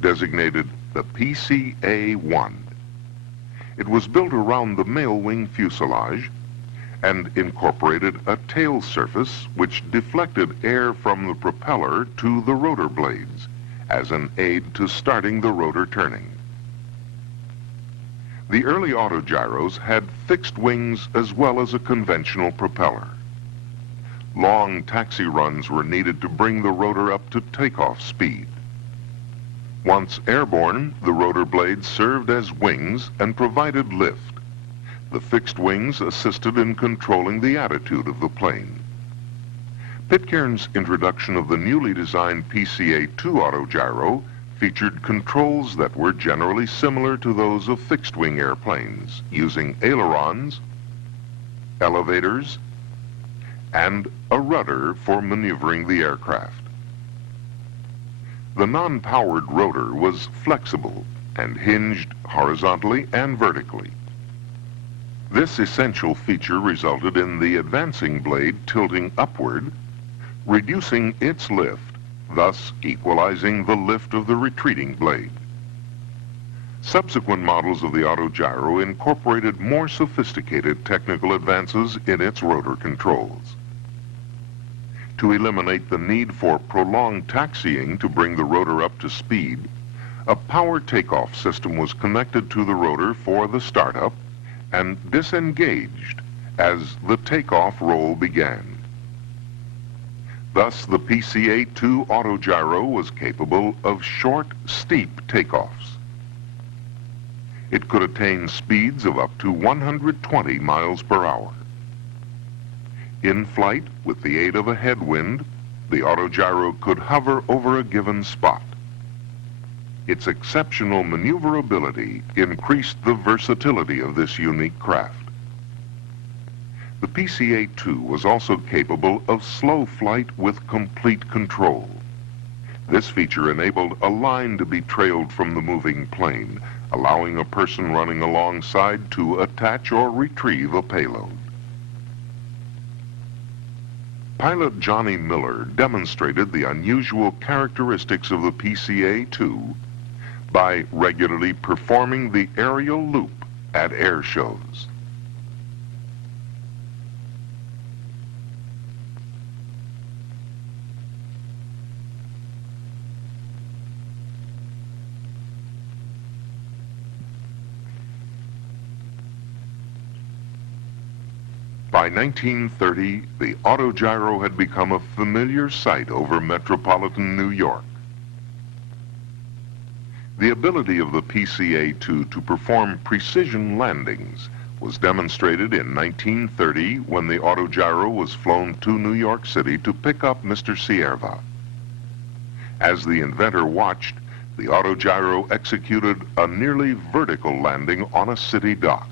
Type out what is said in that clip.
designated the PCA-1. It was built around the mail wing fuselage and incorporated a tail surface which deflected air from the propeller to the rotor blades as an aid to starting the rotor turning. The early autogyros had fixed wings as well as a conventional propeller. Long taxi runs were needed to bring the rotor up to takeoff speed. Once airborne, the rotor blades served as wings and provided lift. The fixed wings assisted in controlling the attitude of the plane. Pitcairn's introduction of the newly designed PCA-2 Autogyro featured controls that were generally similar to those of fixed-wing airplanes, using ailerons, elevators, and a rudder for maneuvering the aircraft. The non-powered rotor was flexible and hinged horizontally and vertically. This essential feature resulted in the advancing blade tilting upward, reducing its lift, thus equalizing the lift of the retreating blade. Subsequent models of the Autogyro incorporated more sophisticated technical advances in its rotor controls. To eliminate the need for prolonged taxiing to bring the rotor up to speed, a power takeoff system was connected to the rotor for the startup and disengaged as the takeoff roll began. Thus, the PCA-2 Autogyro was capable of short, steep takeoffs. It could attain speeds of up to 120 miles per hour. In flight, with the aid of a headwind, the Autogyro could hover over a given spot. Its exceptional maneuverability increased the versatility of this unique craft. The PCA-2 was also capable of slow flight with complete control. This feature enabled a line to be trailed from the moving plane, allowing a person running alongside to attach or retrieve a payload. Pilot Johnny Miller demonstrated the unusual characteristics of the PCA-2 by regularly performing the aerial loop at air shows. By 1930, the Autogyro had become a familiar sight over metropolitan New York. The ability of the PCA-2 to perform precision landings was demonstrated in 1930 when the Autogyro was flown to New York City to pick up Mr. Sierva. As the inventor watched, the Autogyro executed a nearly vertical landing on a city dock.